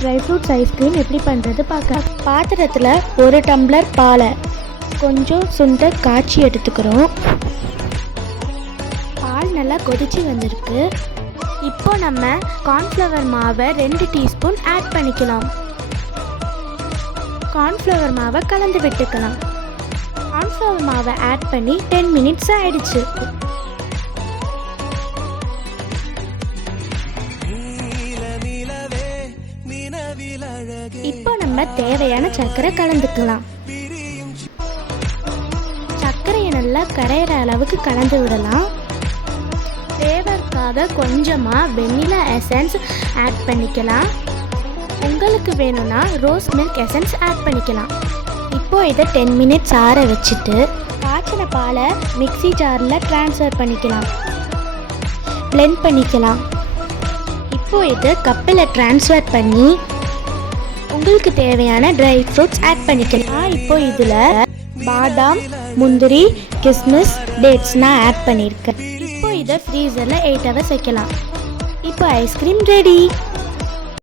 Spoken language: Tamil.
ட்ரை ஃப்ரூட்ஸ் ஐஸ்கிரீம் எப்படி பண்ணுறது பார்க்க. பாத்திரத்தில் ஒரு டம்ளர் பாலை கொஞ்சம் சுண்ட காய்ச்சி எடுத்துக்கிறோம். பால் நல்லா கொதிச்சு வந்திருக்கு. இப்போ நம்ம கார்ன்ஃப்ளவர் மாவை 2 டீஸ்பூன் ஆட் பண்ணிக்கலாம். கார்ன்ஃப்ளவர் மாவை கலந்து விட்டுக்கலாம். கார்ன்ஃப்ளவர் மாவை ஆட் பண்ணி 10 மினிட்ஸ் ஆயிடுச்சு. இப்போ நம்ம தேவையான சர்க்கரை கலந்துக்கலாம். சர்க்கரையை நல்லா கரையிற அளவுக்கு கலந்து விடலாம். ஃப்ளேவருக்காக கொஞ்சமாக வெண்ணிலா எசன்ஸ் ஆட் பண்ணிக்கலாம். உங்களுக்கு வேணும்னா ரோஸ் மில்க் எசன்ஸ் ஆட் பண்ணிக்கலாம். இப்போ இதை 10 மினிட்ஸ் ஆற வச்சுட்டு காய்ச்சின பாலை மிக்ஸி ஜாரில் ட்ரான்ஸ்ஃபர் பண்ணிக்கலாம். பிளெண்ட் பண்ணிக்கலாம். இப்போ இதை கப்பில் ட்ரான்ஸ்ஃபர் பண்ணி உங்களுக்கு தேவையான ட்ரை ஃப்ரூட்ஸ் ஆட் பண்ணிக்கலாம். இப்போ இதில் பாதாம், முந்திரி, கிஸ்மிஸ், டேட்ஸ்னா ஆட் பண்ணியிருக்கேன். இப்போ இதை ஃப்ரீசரில் 8 ஹவர்ஸ் வைக்கலாம். இப்போ ஐஸ்கிரீம் ரெடி.